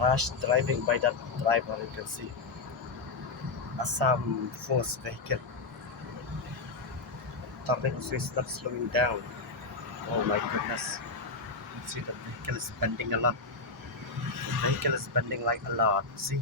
rash driving by that driver. You can see Assam force vehicle turning, so it's not slowing down. Oh my goodness! You see the vehicle is bending a lot. The vehicle is bending like a lot. See.